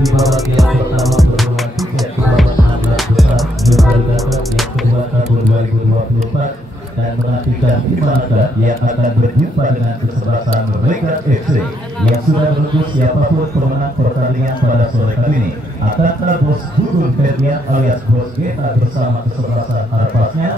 Di babak yang pertama pertemuan tiket ke babak 16 besar Juara Dapat yang kedua tahun 2024 dan menantikan di manakah yang akan berjumpa dengan kesebelasan Regat FC yang sudah menunggu siapapun pemenang pertandingan pada sore kali ini. Akankah Bos Gugun Ferdian alias Bos Geta bersama kesebelasan Harpasnya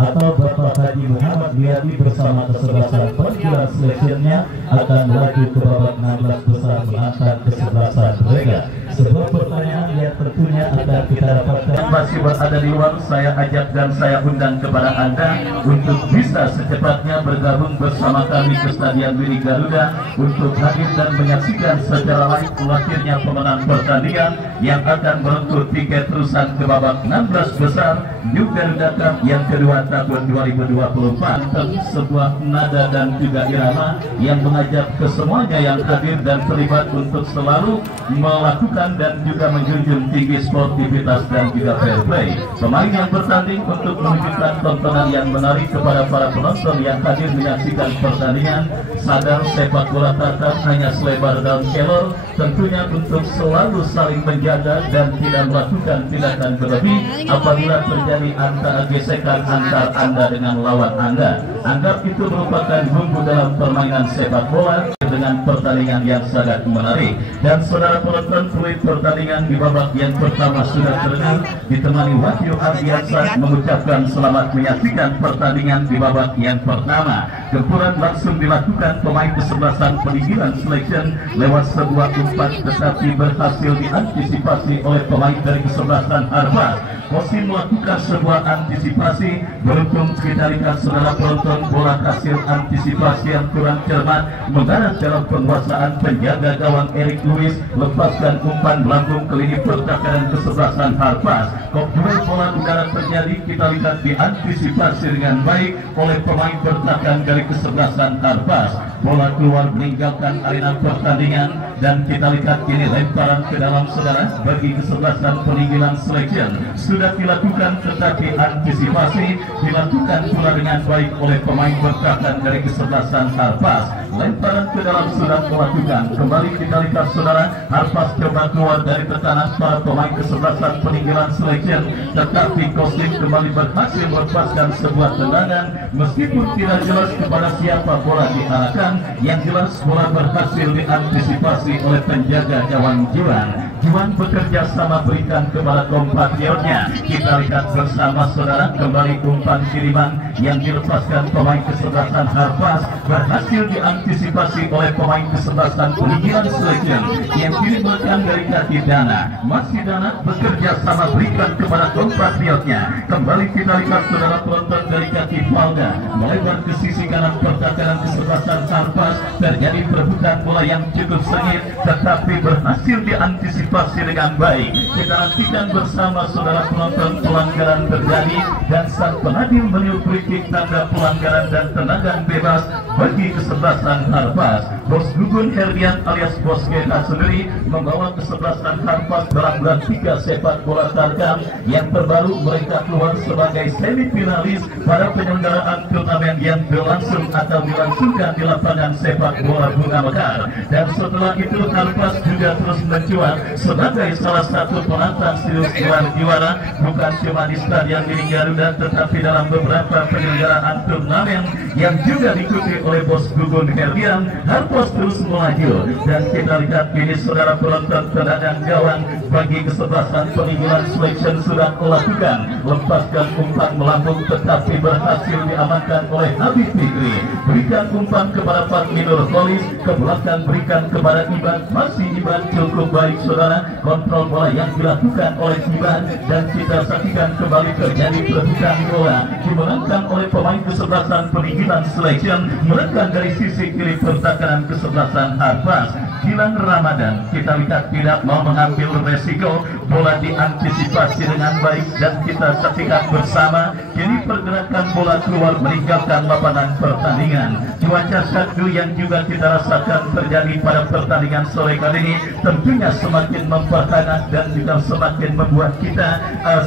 atau Bapak Haji Muhammad Liadi bersama kesebelasan panggilan seleksinya akan melaju ke babak 16 besar menantang kesebelasan Regat? Sebuah pertanyaan yang tentunya akan kita dapatkan. Masih berada di luar, saya ajak dan saya undang kepada Anda untuk bisa secepatnya bergabung bersama kami ke Stadion Wiri Garuda untuk hadir dan menyaksikan secara live lahirnya pemenang pertandingan yang akan merebut tiket terusan ke babak 16 besar New Garuda Cup yang kedua tahun 2024. Sebuah nada dan juga irama yang mengajak kesemuanya yang hadir dan terlibat untuk selalu melakukan dan juga menjunjung tinggi sportivitas dan juga fair play. Pemain yang bertanding untuk menunjukkan tontonan yang menarik kepada para penonton yang hadir menyaksikan pertandingan, sadar sepak bola tatap hanya selebar daun kelor, tentunya untuk selalu saling menjaga dan tidak melakukan tindakan berlebih apabila terjadi antara gesekan antar Anda dengan lawan Anda. Anggap itu merupakan bumbu dalam permainan sepak bola dengan pertandingan yang sangat menarik. Dan saudara penonton, fluid pertandingan di babak yang pertama sudah terdengar, ditemani Wahyu Ardiansyah mengucapkan selamat menyaksikan pertandingan di babak yang pertama. Gempuran langsung dilakukan pemain kesebelasan Peninggilan Selection lewat sebuah umpan, tetapi berhasil diantisipasi oleh pemain dari kesebelasan Harpas. Kosim melakukan sebuah antisipasi, beruntung kita lihat saudara penonton, bola hasil antisipasi yang kurang cermat mendarat dalam penguasaan penjaga gawang Erik Lewis, lepaskan umpan melambung ke lini pertahanan kesebelasan Harpas. Duel bola udara terjadi, kita lihat diantisipasi dengan baik oleh pemain bertahan dari kesebelasan Harpas. Bola keluar meninggalkan arena pertandingan dan kita lihat ini lemparan ke dalam saudara bagi kesebelasan Peninggilan Selection. Sudah dilakukan tetapi antisipasi dilakukan pula dengan baik oleh pemain bertahan dari kesebelasan Harpas. Lemparan ke dalam sudah melakukan, kembali kita lihat saudara, Harpas coba keluar dari tekanan para pemain kesebelasan Peninggilan Selection, tetapi Kosim kembali berhasil melepaskan sebuah tendangan meskipun tidak jelas kepada siapa bola diarahkan. Yang jelas bola berhasil diantisipasi oleh penjaga gawang Juan. Juan bekerja sama berikan kepada kompatriotnya. Kita lihat bersama saudara, kembali umpan kiriman yang dilepaskan pemain kesebelasan Harpas berhasil diantisipasi oleh pemain kesebelasan Peninggilan Selection yang diribalkan dari kaki Dana. Masih Dana bekerja sama berikan kepada kompatriotnya. Kembali kita lihat saudara penonton, dari kaki Valda melebar ke sisi kanan pertahanan kesebelasan Harpas. Terjadi perebutan bola yang cukup sengit tetapi berhasil diantisipasi dengan baik. Kita nantikan bersama saudara penonton pelanggaran terjadi dan sang penadil meniup free kick tanda pelanggaran dan tendangan bebas bagi kesebelasan Harpas. Bos Gugun Herdian alias Bos Geta sendiri membawa kesebelasan Harpas dalam bulan 3 sepak bola Tarkam yang terbaru. Mereka keluar sebagai semifinalis pada penyelenggaraan turnamen yang berlangsung atau dilangsungkan di lapangan sepak bola Bunga Mekar. Dan setelah itu Harpas juga terus mencuat sebagai salah satu penantang serius gelar juara, bukan cuma di Stadion Mini Garuda tetapi dalam beberapa penyelenggaraan turnamen yang juga diikuti oleh Bos Gugun Herdian. Harpas terus melaju dan kita lihat ini saudara penonton, tendangan gawang bagi kesebelasan peninggalan selection sudah melakukan lepaskan umpan melambung tetapi berhasil diamankan oleh Habib Fikri. Berikan umpan kepada Fadminur Kholis, ke belakang berikan kepada Iban, masih Iban cukup baik saudara, kontrol bola yang dilakukan oleh Iban dan kita saksikan kembali terjadi perebutan bola dimenangkan oleh pemain kesebelasan peninggalan selection. Menekan dari sisi kiri pertahanan kesebelasan Harpas, Gilang Ramadan kita lihat tidak mau mengambil resiko, bola diantisipasi dengan baik dan kita saksikan bersama kini pergerakan bola keluar meninggalkan lapangan pertandingan. Cuaca syahdu yang juga kita rasakan terjadi pada pertandingan sore kali ini tentunya semakin memperhangat dan juga semakin membuat kita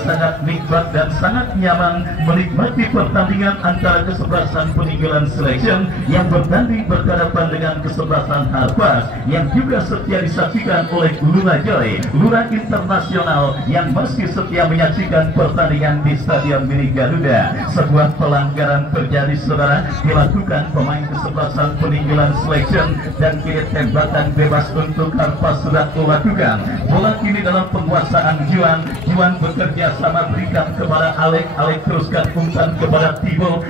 sangat nikmat dan sangat nyaman menikmati pertandingan antara kesebelasan peninggalan selection yang bertanding berhadapan dengan kesebelasan Harpas yang juga setia disaksikan oleh Luna Joy, Luna Internasional yang masih setia menyaksikan pertandingan di Stadion Mini Garuda. Sebuah pelanggaran terjadi saudara, dilakukan pemain kesebelasan peninggalan selection dan kini tembakan bebas untuk Harpas sudah melakukan. Bola kini dalam penguasaan Juan bekerja sama berikan kepada Alek teruskan umpan kepada Tibo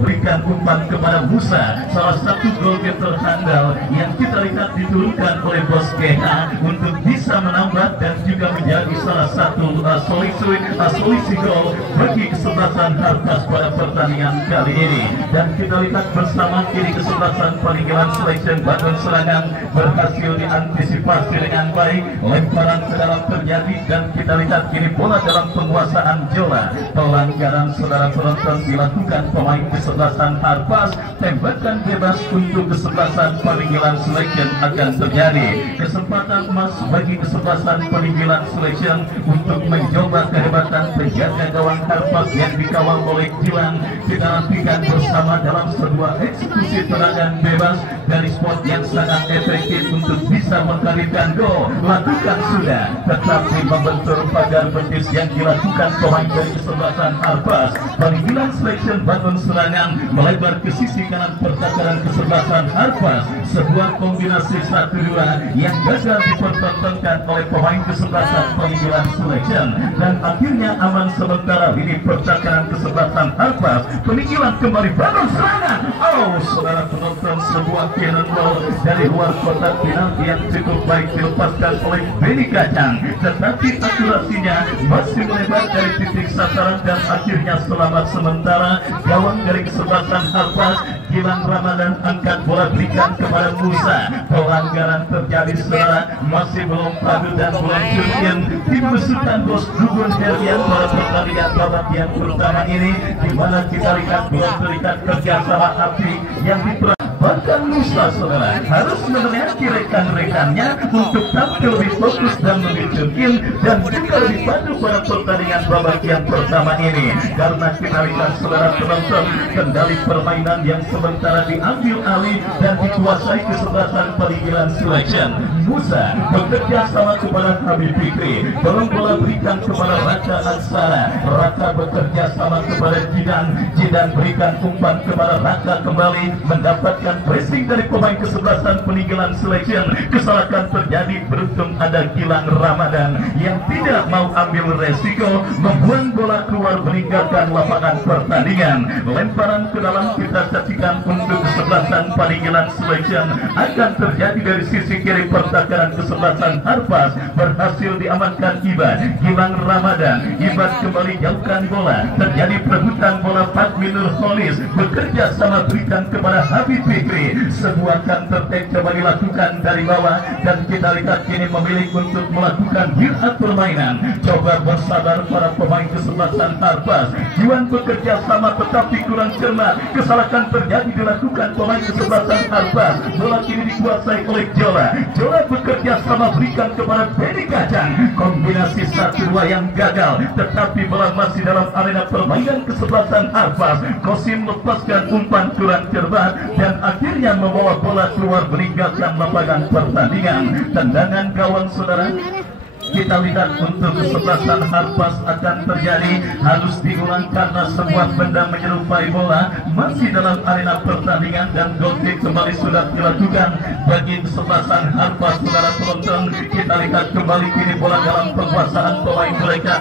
berikan umpan kepada Musa, salah satu goalgetter handal yang kita lihat diturunkan oleh Bos GH untuk bisa menambah dan juga menjadi salah satu solusi gol bagi kesebelasan Harpas pada pertandingan kali ini. Dan kita lihat bersama kini kesebelasan peninggalan selection Bandung serangan berhasil diantisipasi dengan baik, lemparan ke dalam terjadi dan kita lihat kini bola dalam penguasaan Jola. Pelanggaran saudara penonton dilakukan pemain kesebelasan Harpas, tembakan bebas untuk kesebelasan peninggalan selection akan terjadi. Kesempatan emas bagi kesebelasan peninggalan selection untuk mencoba kehebatan penjaga gawang Harpas yang dikawal oleh Gilang. Kita nantikan bersama dalam sebuah eksekusi tendangan bebas dari spot yang sangat efektif untuk bisa menghadirkan gol. Lakukan sudah, tetapi membentur pagar betis yang dilakukan pemain dari kesebelasan Harpas. Peninggalan selection bangun serangan melebar ke sisi kanan pertahanan kesebelasan Harpas. Sebuah kombinasi 1-2 yang gagal dipertontonkan oleh pemain kesebelasan peninggalan selection dan akhirnya aman sementara ini pertahanan kesebelasan Harpas. Peninggalan kembali bangun serangan. Oh saudara penonton, sebuah cannonball dari luar kotak penalti yang cukup baik dilepaskan oleh Benny Kacang, tetapi akurasinya masih melebar dari titik sasaran dan akhirnya selamat sementara gawang dari kesebelasan Harpas. Gilang Ramadan angkat bola berikan kepada Musa. Pelanggaran terjadi saudara, masih belum padu dan belum curian tim besutan Bos Gugun Herdian pada pertandingan babak yang pertama ini, di mana kita lihat belum terlihat kerjasama api yang diperlukan. Bahkan Musa saudara harus mendengarkan rekan-rekannya untuk tampil lebih fokus dan lebih curian dan juga lebih padu pada pertandingan babak yang pertama ini, karena kita lihat saudara penonton kendali permainan yang sementara diambil alih dan dikuasai kesebelasan peninggalan selection. Musa bekerja sama kepada Habib Fikri, bola berikan kepada Raka Ansara, Raka bekerja sama kepada Jidan berikan umpan kepada Raka kembali mendapatkan pressing dari pemain kesebelasan peninggalan selection. Kesalahan terjadi, beruntung ada Gilang Ramadan yang tidak mau ambil resiko membuang bola keluar meninggalkan lapangan pertandingan. Lemparan ke dalam kita saksikan untuk kesebelasan peninggalan selection akan terjadi dari sisi kiri pertahanan kesebelasan Harpas, berhasil diamankan Iban. Gilang Ramadan, Iban kembali jauhkan bola, terjadi perebutan bola. Fadminur Kholis bekerja sama berikan kepada Habib Fikri. Fikri. Sebuah counter attack coba dilakukan dari bawah dan kita lihat kini memilih untuk melakukan build up permainan. Coba bersabar para pemain kesebelasan Harpas. Juan bekerja sama tetapi kurang cermat. Kesalahan terjadi dilakukan pemain kesebelasan Harpas. Bola kini dikuasai oleh Jola. Jola bekerja sama berikan kepada Benny Kacang. Kombinasi 1-2 yang gagal, tetapi bola masih dalam arena permainan kesebelasan Harpas. Kosim lepaskan umpan kurang cermat dan akhirnya membawa bola keluar meninggalkan lapangan pertandingan. Tendangan gawang saudara. Kita lihat untuk kesebelasan Harpas akan terjadi, harus diulang karena sebuah benda menyerupai bola masih dalam arena pertandingan dan goal kick kembali sudah dilakukan bagi kesebelasan Harpas. Saudara penonton, kita lihat kembali kini bola dalam penguasaan pemain mereka.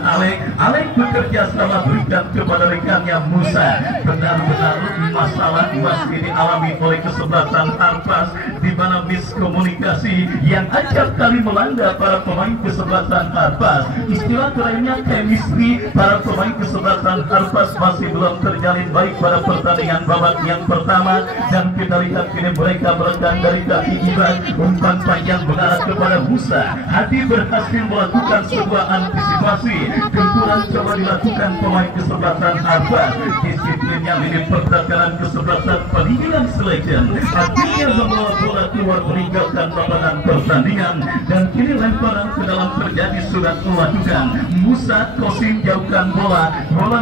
Alek bekerja sama berikan kepada rekannya Musa. Benar-benar masalah masih dialami oleh kesebelasan Harpas di mana miskomunikasi yang acap kali melanda para pemain kesebelasan Harpas. Istilah kerennya chemistry para pemain kesebelasan Harpas masih belum terjalin baik pada pertandingan babak yang pertama dan kita lihat kini mereka meregang dari kaki Iban. Umpan panjang mengarah kepada Musa. Hadi berhasil melakukan sebuah antisipasi. Gempuran coba dilakukan pemain kesebelasan Harpas. Disiplinnya ini pertakaran kesebelasan Peninggalan Selection akhirnya membawa bola keluar meninggalkan lapangan pertandingan dan kini lemparan ke dalam terjadi sudah melakukan. Musa Kosim jauhkan bola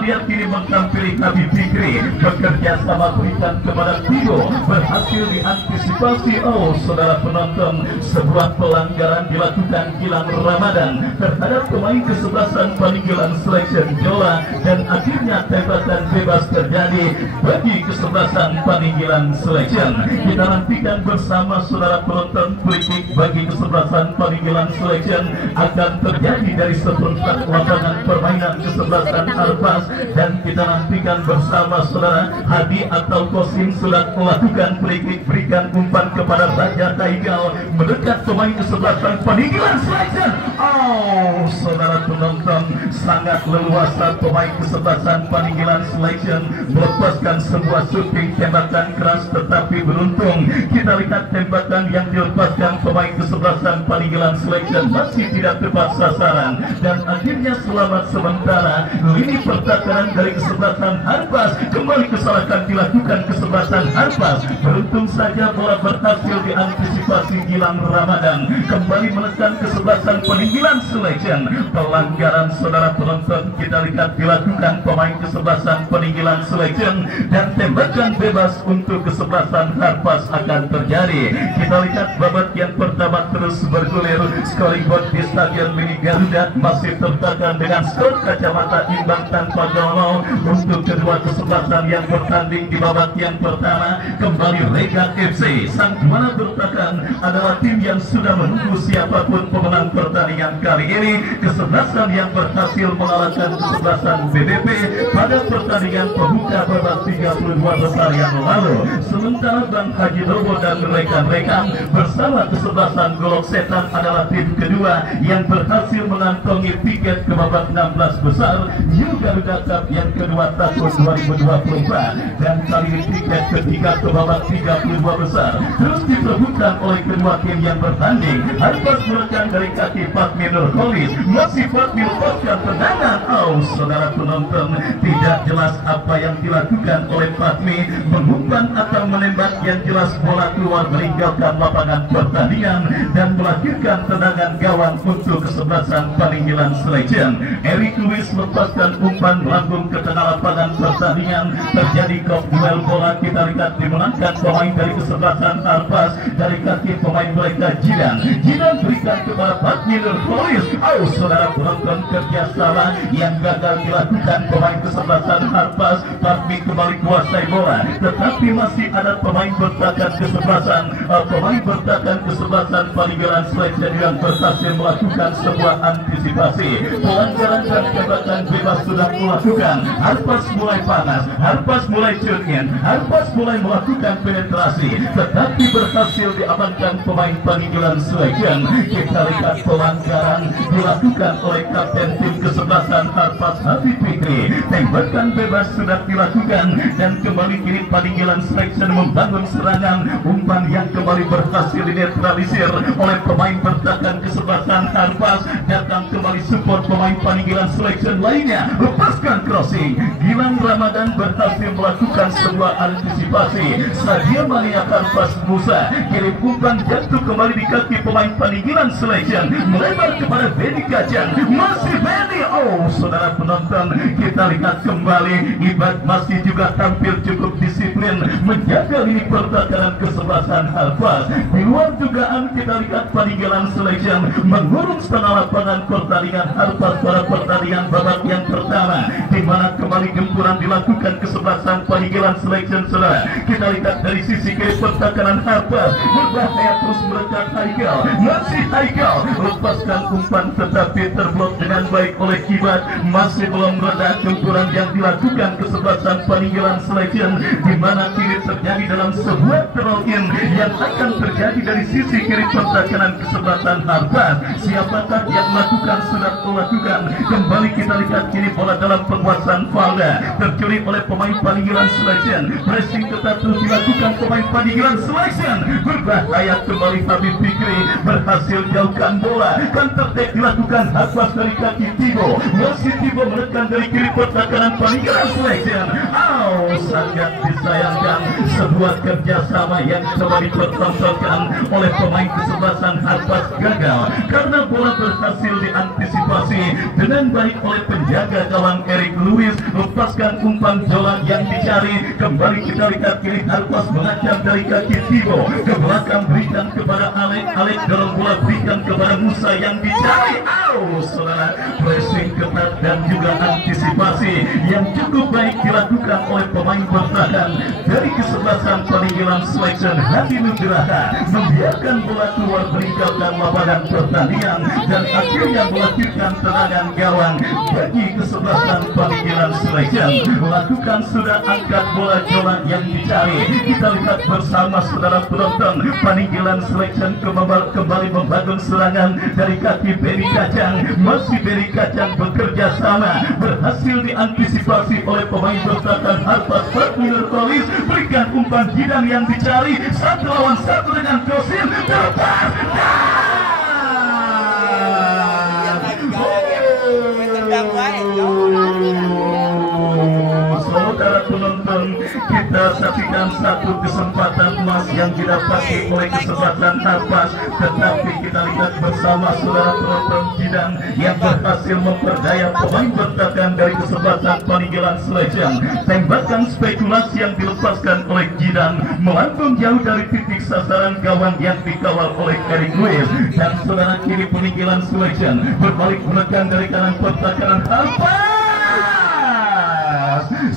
lihat kini menghampiri Habib Fikri, bekerja sama berikan kepada Tigo, berhasil diantisipasi. Oh saudara penonton, sebuah pelanggaran dilakukan Gilang Ramadan terhadap pemain kesebelasan Peninggalan Selection Jola dan akhirnya tembakan bebas terjadi bagi kesebelasan Peninggalan Selection. Kita nantikan bersama saudara penonton free kick bagi kesebelasan Peninggalan Selection akan terjadi dari seperempat lapangan permainan kesebelasan Harpas dan kita nantikan bersama saudara Hadi atau Kosim sudah melakukan free kick, berikan umpan kepada Raja Taigal mendekat pemain kesebelasan Peninggalan Selection. Oh saudara penonton, sangat leluasa pemain kesebelasan Peninggalan Selection melepaskan sebuah shooting tembakan keras tetapi beruntung kita lihat tembakan yang dilepaskan pemain kesebelasan Peninggalan Selection masih tidak tepat sasaran dan akhirnya selamat sementara. Lini pertakaran dari kesebelasan Harpas, kembali kesalahan dilakukan kesebelasan Harpas. Beruntung saja bola berhasil diantisipasi Gilang Ramadan, kembali menekan kesebelasan Peninggalan Selection. Pelanggaran saudara penonton kita lihat dilakukan pemain kesebelasan Peninggalan Selection dan tembakan bebas untuk kesebelasan Harpas akan terjadi. Kita lihat babak yang pertama terus bergulir. Scoreboard di Stadion Mini Garuda masih tertekan dengan skor kacamata imbang tanpa gol untuk kedua kesebelasan yang bertanding di babak yang pertama. Kembali Regan FC, sang juara bertahan adalah tim yang sudah menunggu siapapun pemenang pertandingan kali ini. Kesebelasan yang berhasil mengalahkan kesebelasan BBP pada pertandingan pembuka babak 32 besar yang lalu. Sementara Bang Haji Lobo dan rekan-rekan bersama kesebelasan Golok Setan adalah tim kedua yang berhasil mengantongi tiket ke babak 16 besar New Garuda Cup yang kedua tahun 2024 dan kali ini tiket ketiga ke babak 32 besar terus diperebutkan oleh kedua tim yang bertanding. Harpas merekan dari kaki Fatmi Nurholis, masih Fatmi lepaskan tendangan. Oh saudara penonton, tidak jelas apa yang dilakukan oleh Fatmi, mengumpan atau menembak, yang jelas bola keluar meninggalkan lapangan pertandingan dan melahirkan tendangan gawang untuk kesebelasan Peninggalan Selection. Eric Lewis lepaskan umpan melambung ke tengah lapangan pertandingan, terjadi kop duel bola. Kita lihat dimenangkan pemain dari kesebelasan Harpas dari kaki pemain mereka Jidan berikan kepada Fatmi Nurholis. Oh saudara penonton, kerjasama yang gagal dilakukan pemain kesebelasan Harpas. Fatmi kembali kuasai bola tetapi masih ada pemain bertahan kesebelasan Peninggalan Selection yang berhasil melakukan sebuah antisipasi. Pelanggaran dan tembakan bebas sudah melakukan. Harpas mulai panas, Harpas mulai cengeng, Harpas mulai melakukan penetrasi tetapi berhasil diamankan pemain Peninggalan Selection. Kita lihat pelanggaran dilakukan oleh kapten tim kesebelasan Harpas Habib Fikri. tembakan bebas sudah dilakukan dan kembali kini Paninggalan Selection membangun serangan. Umpan yang kembali berhasil dinetralisir oleh pemain bertahan kesebelasan Harpas. Datang kembali support pemain Paninggalan Selection lainnya, lepaskan crossing. Gilang Ramadan berhasil melakukan sebuah antisipasi. Sadia Mania Harpas Musa kirim umpan jatuh kembali di kaki pemain Paninggalan Selection, melebar kepada Benny Kacang. Masih Benny, oh saudara penonton, kita lihat kembali Ibad masih juga tampil cukup disiplin menjaga lini pertahanan kesebelasan Harpas. Di luar dugaan kita lihat Paninggalan Selection mengurung setengah lapangan pertandingan Harpas pada pertandingan babak yang pertama, di mana kembali gempuran dilakukan kesebelasan Paninggalan Selection. Saudara, kita lihat dari sisi kiri pertahanan Harpas berbahaya terus melekat Haikal. Masih Haikal lepaskan umpan tetapi terblok dengan baik oleh Ibad. Masih belum reda gempuran yang dilakukan kesebelasan Paninggalan Selection, di mana kini terjadi dalam sebuah throw-in yang akan terjadi dari sisi kiri pertahanan kesebelasan Harpas. Siapakah yang melakukan? Sudah melakukan. Kembali kita lihat kini bola dalam penguasaan Valda tercuri oleh pemain Paninggalan Selection. Pressing ketat terus dilakukan pemain Paninggalan Selection. Berbahaya kembali Habib Fikri berhasil jauhkan bola. Counter attack dilakukan Harpas dari kaki Tibo. Masih Tibo menekan dari kiri pertahanan Paninggalan Selection. Sangat disayangkan sebuah kerjasama yang coba dipertontonkan oleh pemain kesebelasan Harpas gagal karena bola berhasil diantisipasi dengan baik oleh penjaga gawang Eric Lewis. Lepaskan umpan Jolan yang dicari. Kembali kita lihat kiri Harpas mengacam dari kaki Tibo ke belakang, berikan kepada Alek dorong bola berikan kepada Musa yang dicari. Saudara, pressing ketat dan juga antisipasi yang cukup baik dilakukan oleh pemain bertahan dari kesebelasan Paninggalan Selection. Hadi Nugraha membiarkan bola keluar meninggalkan lapangan pertandingan dan akhirnya melahirkan tendangan gawang bagi kesebelasan Paninggalan Selection. Lakukan sudah angkat bola Jolan yang dicari. Kita lihat bersama saudara penonton, Paninggalan Selection kembali membangun serangan dari kaki Benny Kacang. Masih Benny Kacang bekerja sama, berhasil diantisipasi oleh pemain bertahan Harpas Fatmir Kolis. Berikan umpan Jidan yang dicari, 1 lawan 1 dengan Kosim terlepas. Saudara penonton, kita saksikan satu kesempatan emas yang didapati oleh kesebelasan Harpas, tetapi kita lihat bersama saudara penonton Jidan yang berhasil memperdaya pemain bertahan dari kesebelasan Paninggalan Selection. Tembakan spekulasi yang dilepaskan oleh Jidan melambung jauh dari titik sasaran gawang yang dikawal oleh Eric Lewis, dan saudara kiri Paninggalan Selection berbalik menekan dari kanan pertahanan Harpas.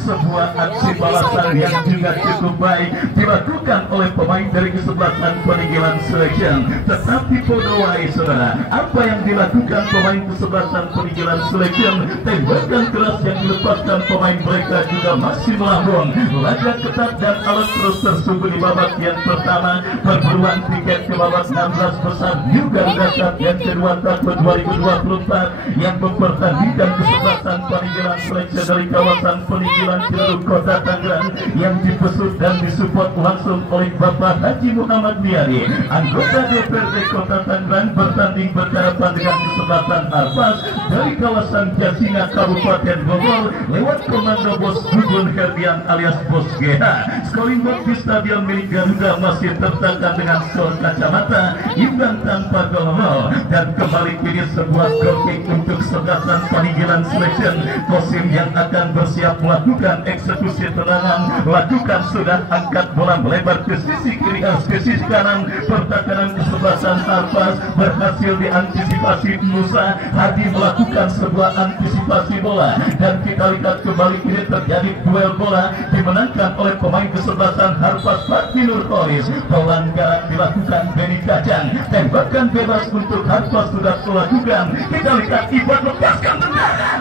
Sebuah aksi balasan yang juga cukup baik dilakukan oleh pemain dari kesebelasan Paninggalan Selection. Tetapi podowai saudara, apa yang dilakukan pemain kesebelasan Paninggalan Selection? Tembakan keras yang dilepaskan pemain mereka juga masih melambung. Laga ketat dan alat terus tersungguh di babak yang pertama. Perburuan tiket ke babak 16 besar juga Cup yang kedua tahun 2024 yang mempertandingkan kesebelasan Paninggalan Selection dari kawasan Paninggalan Ciledug Kota Tangerang yang dipesut dan disupport langsung oleh Bapak Haji Muhammad Miari, anggota DPRD Kota Tangerang, bertanding berhadapan dengan kesebelasan Harpas dari kawasan Jasinga Kabupaten Bogor lewat komando Bos Gugun Herdian alias Bos GH. Scoring board di stadion milik Garuda masih tertangkan dengan skor kacamata imbang tanpa gol, dan kembali kini sebuah goal kick untuk kesebelasan Paninggalan Selection. Kosim yang akan bersiap melakukan eksekusi tendangan, lakukan sudah angkat bola melebar ke sisi kiri ke sisi kanan pertahanan kesebelasan Harpas, berhasil diantisipasi Musa. Hadi melakukan sebuah antisipasi bola dan kita lihat kembali ini terjadi duel bola dimenangkan oleh pemain kesebelasan Harpas Fatmi Nurholis. Pelanggaran dilakukan Benny Kacang, tembakan bebas untuk Harpas sudah dilakukan. Kita lihat Ibad lepaskan tendangan.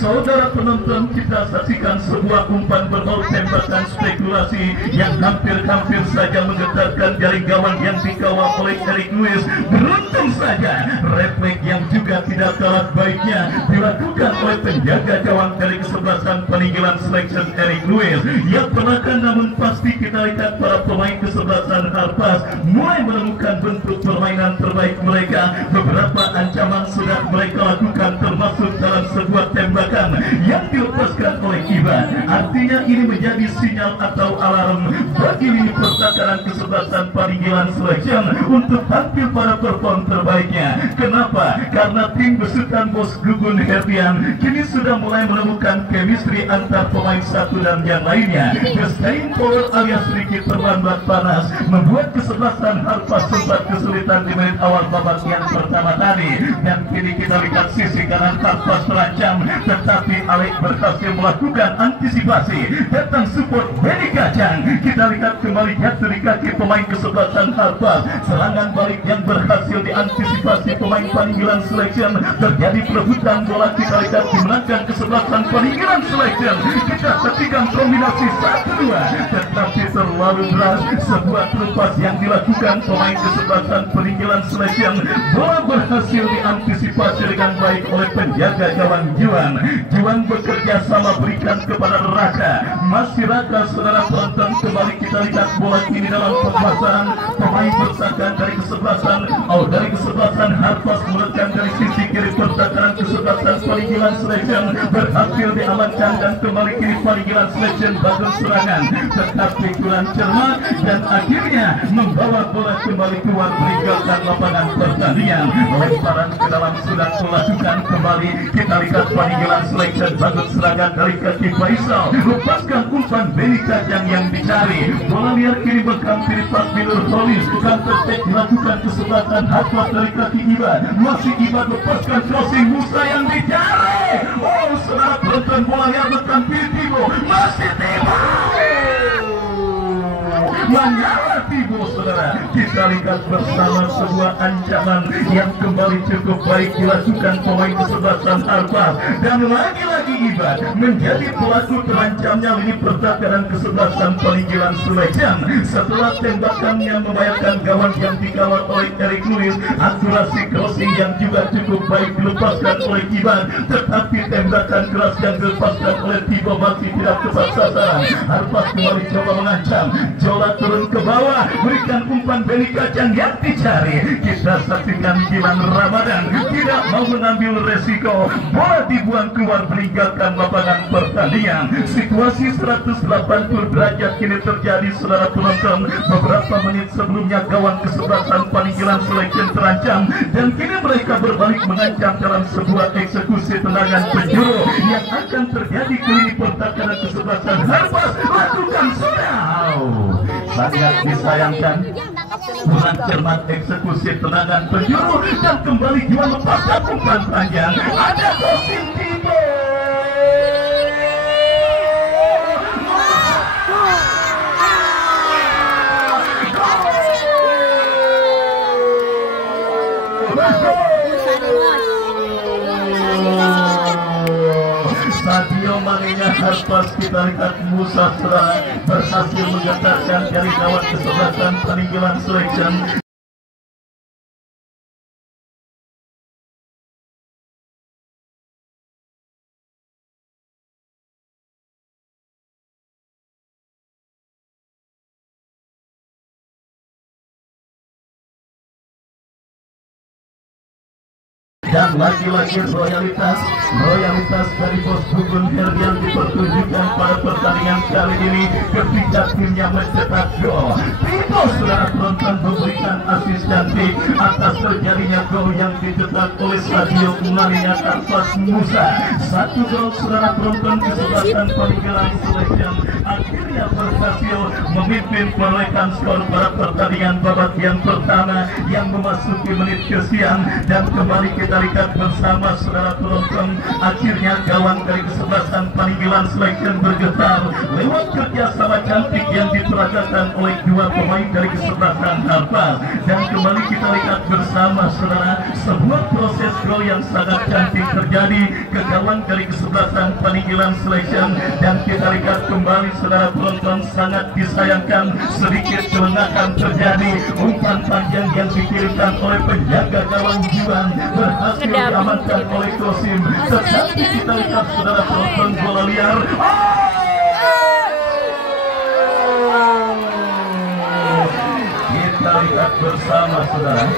Saudara penonton, kita kita saksikan sebuah umpan berbau tembakan spekulasi yang hampir-hampir saja menggetarkan jaring gawang yang dikawal oleh Eric Lewis. Beruntung saja refleks yang juga tidak kalah baiknya dilakukan oleh penjaga gawang dari kesebelasan peninggalan selection Eric Lewis. Yang perlahan namun pasti kita lihat para pemain kesebelasan Harpas mulai menemukan bentuk permainan terbaik mereka. Beberapa ancaman sudah mereka lakukan, termasuk dalam sebuah tembakan yang dilepaskan oleh Iban. Artinya ini menjadi sinyal atau alarm bagi lini pertahanan kesebelasan peninggalan selection untuk tampil pada perform terbaiknya. Kenapa? Karena tim besutan Bos Gugun Herdian kini sudah mulai menemukan chemistry antar pemain satu dan yang lainnya. The staying power alias sedikit terlambat panas membuat kesebelasan Harpas sempat kesulitan di menit awal babak yang pertama tadi, dan kini kita lihat sisi kanan Harpas terancam, tetapi Alek berhasil melakukan antisipasi. Datang support Benny Kacang. Kita lihat kembali jatuh di kaki pemain kesebelasan Harpas. Serangan balik yang berhasil diantisipasi pemain peninggalan selection. Terjadi perebutan bola, kita lihat dimenangkan kesebelasan peninggalan selection. Kita saksikan kombinasi 1-2, tetapi terlalu deras sebuah lepas yang dilakukan pemain kesebelasan peninggalan selection. Bola berhasil diantisipasi dengan baik oleh penjaga gawang Juan. Juan bekerja sama berikan kepada Raka. Masih Raka, saudara penonton. Kembali kita lihat bola kini dalam pemasaran pemain bertahan dari kesebelasan Harpas menekan dari sisi kiri pertahanan kesebelasan peninggalan selection berhasil diamankan, dan kembali kini peninggalan selection bagus serangan, tetapi kurang cermat dan akhirnya membawa bola kembali keluar meninggalkan lapangan pertandingan. Lemparan ke dalam sudah melakukan kembali. Kita lihat peninggalan selection bagus serangan dari kaki Faisal, lepaskan umpan Benny Kacang yang dicari. Bola liar kini menghampiri pas Bilur Holis, counter attack dilakukan kesebelasan Harpas dari kaki Iban. Masih Iban lepaskan crossing Musa yang dicari. Oh, saudara penonton, bola liar menghampiri Tibo. Masih Tibo menyala Tibo, saudara. Kita lihat bersama sebuah ancaman yang kembali cukup baik dilakukan pemain kesebelasan Harpas, dan lagi-lagi Iban menjadi pelaku terancamnya lini pertahanan kesebelasan peninggalan selection. Setelah tembakannya membahayakan gawang yang dikawal oleh Eric Lewis, akurasi crossing yang juga cukup baik dilepaskan oleh Iban, tetapi tembakan keras yang dilepaskan oleh Tibo masih tidak tepat sasaran. Harpas kembali coba mengancam. Jola turun ke bawah, berikan umpan Benny Kacang yang dicari. Kita saksikan Gilang Ramadan tidak mau mengambil resiko. Bola dibuang keluar meninggalkan lapangan pertandingan. Situasi 180 derajat kini terjadi, saudara penonton. Beberapa menit sebelumnya gawang kesebelasan peninggalan selection terancam, dan kini mereka berbalik mengancam dalam sebuah eksekusi tendangan penjuru yang akan terjadi ke lini pertahanan kesebelasan Harpas. Lakukan sudah. Sangat disayangkan, kurang cermat eksekusi tendangan penjuru, dan kembali Juan lepaskan umpan panjang. Ada crossing Tibo. Sadio Mane-nya Harpas, kita lihat Musa serang berhasil menggetarkan dari gawang kesebelasan peninggalan selection. Dan lagi-lagi royalitas dari Bos Gugun Herdian dipertunjukkan pada pertandingan kali ini ketika timnya mencetak gol. Tibo, saudara penonton, memberikan asis cantik atas terjadinya gol yang dicetak oleh Sadio Mane atas Musa. 1 gol, saudara penonton, kesebelasan peninggalan selection akhirnya berhasil memimpin menaikkan skor pada pertandingan babak yang pertama yang memasuki menit ke-9, dan kembali kita lihat bersama saudara penonton, akhirnya gawang dari kesebelasan peninggalan selection bergetar lewat kerjasama cantik yang diperagakan oleh dua pemain dari kesebelasan Harpas. Dan kembali kita lihat bersama saudara sebuah proses gol yang sangat cantik terjadi ke gawang dari kesebelasan Peninggalan Selection. Dan kita lihat kembali saudara penonton, sangat disayangkan sedikit kelengahan terjadi. Umpan panjang yang dikirimkan oleh penjaga gawang Jiwan berhasil diamankan oleh Kosim. Tetapi kita lihat saudara penonton, bola liar. Kita lihat bersama saudara.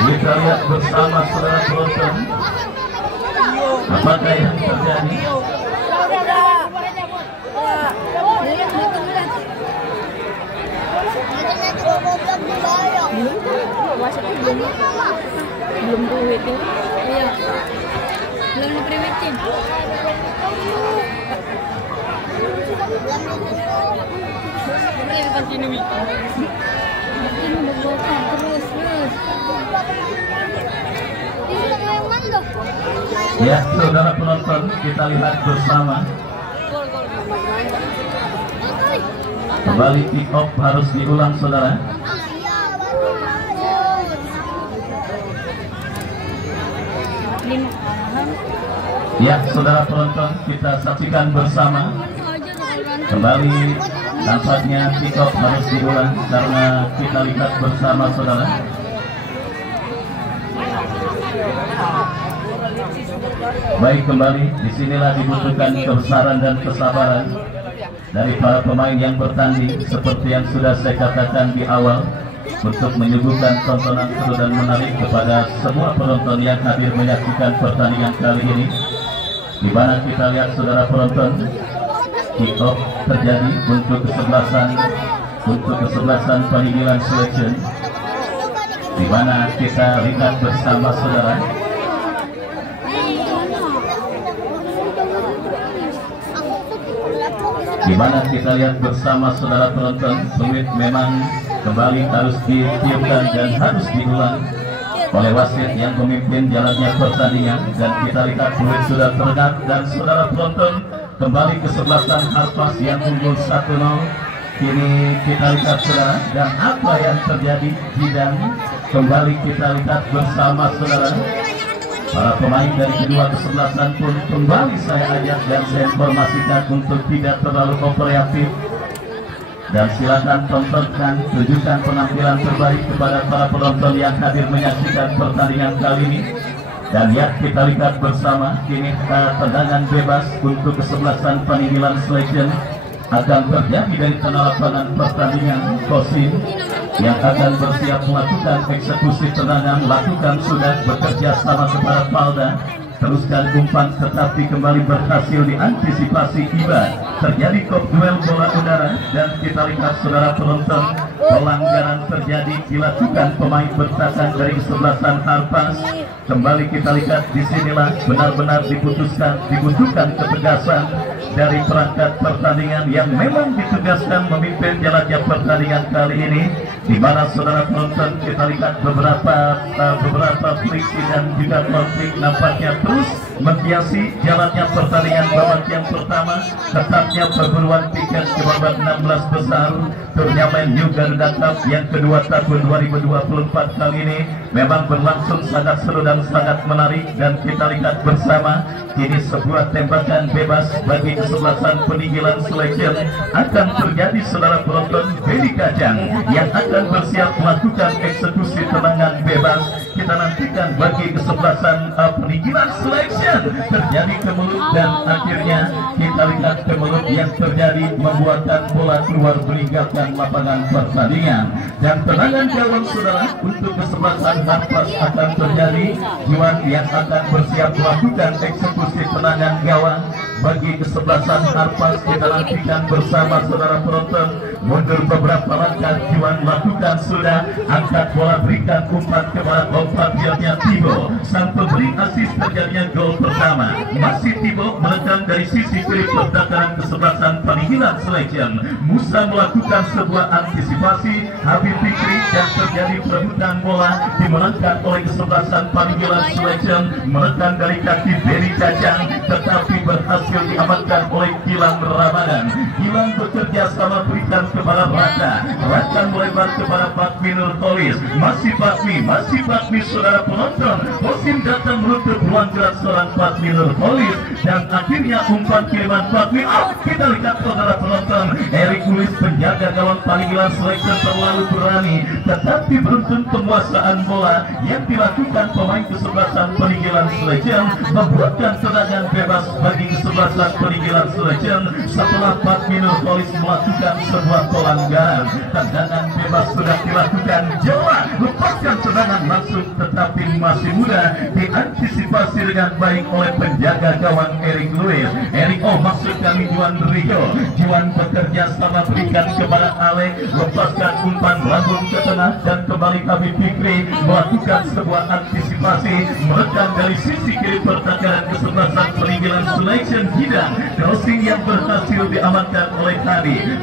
Kita lihat bersama saudara penonton, apakah yang terjadi? Belum priwetin. Iya. Belum priwetin. Ya, saudara penonton, kita lihat bersama. Kembali kick off harus diulang saudara. Ya, saudara penonton, kita saksikan bersama. Kembali tampaknya kick off harus diulang karena kita lihat bersama saudara. Baik, kembali disinilah dibutuhkan kebesaran dan kesabaran dari para pemain yang bertanding, seperti yang sudah saya katakan di awal, untuk menyuguhkan tontonan seru dan menarik kepada semua penonton yang hadir menyaksikan pertandingan kali ini. Di mana kita lihat saudara penonton, kick off terjadi untuk kesebelasan Peninggalan Selection, di mana kita lihat bersama saudara. Di mana kita lihat bersama saudara penonton, peluit memang kembali harus ditiupkan dan harus diulang oleh wasit yang memimpin jalannya pertandingan. Dan kita lihat peluit sudah terdengar dan saudara penonton, kembali kesebelasan Harpas yang unggul 1-0. Kini kita lihat saudara, dan apa yang terjadi dan kembali kita lihat bersama saudara. Para pemain dari kedua kesebelasan pun kembali saya ajak dan saya informasikan untuk tidak terlalu kooperatif. Dan silakan tontonkan, tunjukkan penampilan terbaik kepada para penonton yang hadir menyaksikan pertandingan kali ini. Dan ya, kita lihat bersama, kini tendangan bebas untuk kesebelasan Peninggalan Selection akan terjadi dari tanah lapangan pertandingan. Kosim yang akan bersiap melakukan eksekusi tendangan, lakukan sudah bekerja sama kepada Palda, teruskan umpan tetapi kembali berhasil diantisipasi Iba. Terjadi kop duel bola udara dan kita lihat saudara penonton, pelanggaran terjadi dilakukan pemain bertahan dari kesebelasan Harpas. Kembali kita lihat disinilah benar-benar dibutuhkan ketegasan dari perangkat pertandingan yang memang ditugaskan memimpin jalannya pertandingan kali ini. Di mana saudara penonton kita lihat beberapa friksi dan juga konflik nampaknya terus menghiasi jalannya pertandingan babak yang pertama. Tetapnya perburuan tiket ke babak 16 besar turnamen New Garuda Cup yang kedua tahun 2024 kali ini memang berlangsung sangat seru dan sangat menarik. Dan kita lihat bersama, kini sebuah tembakan bebas bagi kesebelasan Peninggalan Selection akan terjadi saudara penonton. Beli Kacang yang akan bersiap melakukan eksekusi tendangan bebas. Kita nantikan bagi kesebelasan Peninggalan Selection terjadi ke mulut dan akhirnya kita lihat ke mulut yang terjadi membuatkan bola keluar meninggalkan lapangan pertandingan. Dan tendangan gawang saudara untuk kesebelasan Harpas akan terjadi. Jiwan yang akan bersiap melakukan eksekusi tendangan gawang bagi kesebelasan Harpas. Kita nantikan bersama saudara penonton. Mundur beberapa langkah, Jiwan lakukan sudah, angkat bola, berikan umpan kepada lompat biarnya Tibo. Sang pemberi asis terjadinya gol pertama. Masih Tibo menekan dari sisi kiri pertahanan kesebelasan Peninggalan Selection. Musa melakukan sebuah antisipasi, Habib Fikri, dan terjadi perebutan bola dimenangkan oleh kesebelasan Peninggalan Selection. Menekan dari kaki Beri Kacang tetapi berhasil diamankan oleh Gilang Ramadan. Gilang bekerja sama berikan kepada Raka. Raka melebar kepada Fatmi Nurholis. Masih Fatmi saudara penonton. Kosim datang menutup ruang gerak seorang Fatmi Nurholis. Dan akhirnya umpan kiriman Fatmi. Kita lihat saudara penonton, Erik Ulis penjaga gawang panggilan selection terlalu berani, tetapi beruntun penguasaan bola yang dilakukan pemain kesebelasan peninggalan selection membuatkan tendangan bebas bagi kesebelasan peninggalan selection setelah Fatmi Nurholis melakukan sebuah pelanggaran. Tendangan bebas sudah dilakukan, Jawa lepaskan tendangan langsung, tetapi masih mudah diantisipasi dengan baik oleh penjaga gawang Erik Louis. Maksud kami Juan Rio. Juan bekerja sama berikan kepada Alek, lepaskan umpan melambung ke tengah dan kembali Habib Fikri melakukan sebuah antisipasi, merekam dari sisi kiri pertahanan kesebelasan peninggalan selection Gidang. Crossing yang berhasil diamankan oleh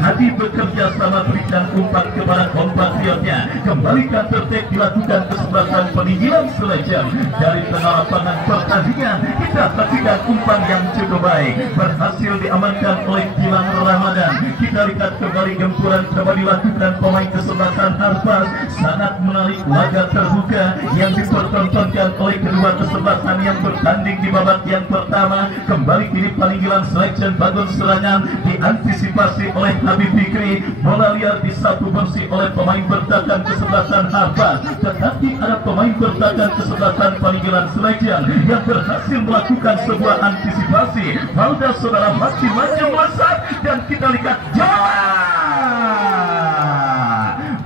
Hadi bekerja sama berikan umpan kepada kompatriotnya, kembali counter attack dilakukan kesebelasan peninggalan selection. Dari tengah lapangan pertandingan kita saksikan umpan yang cukup baik berhasil diamankan oleh Gilang Ramadan. Kita lihat kembali gempuran coba dilakukan pemain kesebelasan Harpas, sangat menarik laga terbuka yang dipertontonkan oleh kedua kesebelasan yang bertanding di babak yang pertama. Kembali kini panggilan selection bangun serangan diantisipasi oleh Habib Fikri, bola liar disapu bersih oleh pemain bertahan kesebelasan Harpas, tetapi ada pemain bertahan kesebelasan panggilan selection yang berhasil melakukan sebuah antisipasi. Valda saudara masih maju melesat dan kita lihat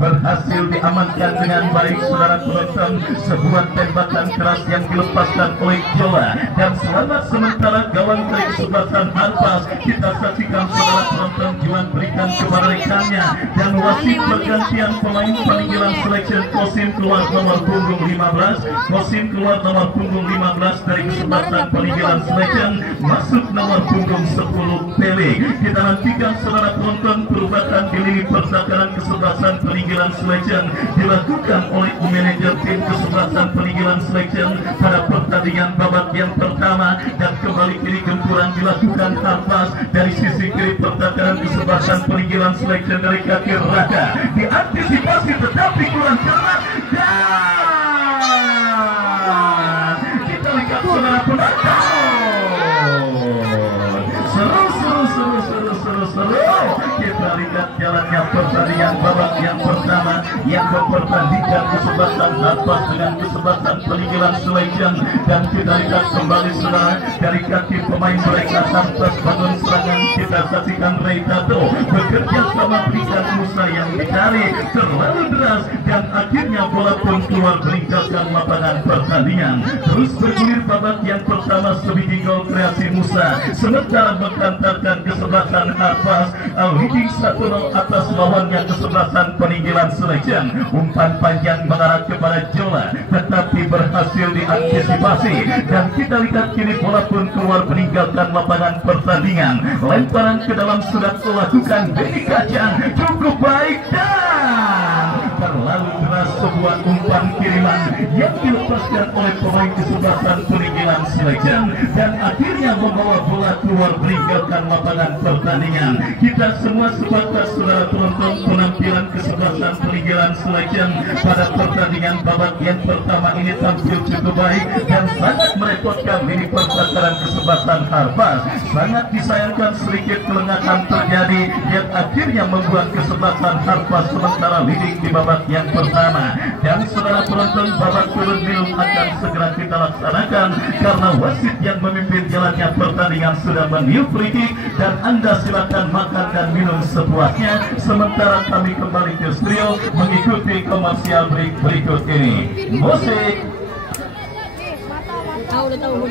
berhasil diamankan dengan baik saudara penonton. Sebuah tembakan keras yang dilepaskan oleh Jola dan selamat sementara gawang dari kesebelasan Harpas. Kita saksikan saudara penonton, Juan berikan kepada rekannya dan wasit bergantian pemain peninggalan selection. Kosim keluar nomor punggung 15, Kosim keluar nomor punggung 15 dari kesebelasan peninggalan selection, masuk nomor punggung 10 Pele. Kita nantikan saudara penonton perubahan di lini pertahanan kesebelasan peninggalan selection dilakukan oleh manajer tim kesebelasan peninggalan selection pada pertandingan babak yang pertama. Dan kembali kiri gempuran dilakukan Harpas dari sisi kiri pertahanan kesebelasan peninggalan selection dari kaki Raka, diantisipasi tetapi kurang cermat dan kita lihat saudara penonton, seru. Kita lihat jalannya pertandingan babak yang pertama yang mempertandingkan kesebelasan Harpas dengan kesebelasan peninggalan selection. Dan kita lihat kembali saudara dari kaki pemain mereka Harpas bangun serangan. Kita saksikan Reitato bekerja sama berikan Musa yang ditarik terlalu deras dan akhirnya bola pun keluar meninggalkan lapangan pertandingan. Terus bergulir babak yang pertama sebiji gol kreasi Musa, sementara menghantarkan kesebelasan Harpas leading 1-0 atas lawannya kesebelasan peninggalan selection. Umpan panjang mengarah kepada Jola tetapi berhasil diantisipasi dan kita lihat kini bola pun keluar meninggalkan lapangan pertandingan. Lemparan ke dalam sudah dilakukan Benny Kacang, cukup baik dan terlalu keras sebuah umpan kiriman yang dilepaskan oleh pemain kesebelasan peninggalan selection dan akhirnya membawa bola keluar meninggalkan lapangan pertandingan. Kita semua sepakat saudara penonton, penampilan kesebelasan peninggalan selection pada pertandingan babak yang pertama ini tampil cukup baik dan sangat merepotkan lini pertahanan kesebelasan Harpas. Sangat disayangkan sedikit kelengahan terjadi yang akhirnya membuat kesebelasan Harpas sementara leading di babak yang pertama. Dan saudara penonton, babak turun minum akan segera kita laksanakan karena wasit yang memimpin jalannya pertandingan sudah meniup free kick dan Anda silakan makan dan minum sepuasnya sementara kami kembali ke studio mengikuti komersial break berikut ini. Musik. Udah tahu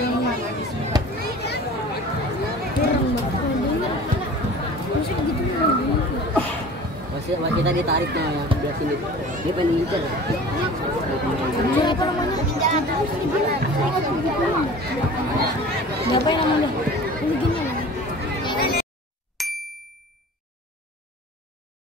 kita ditarik yang sebelah sini. Dia pengen diincar. Siapa namanya? Ini gini.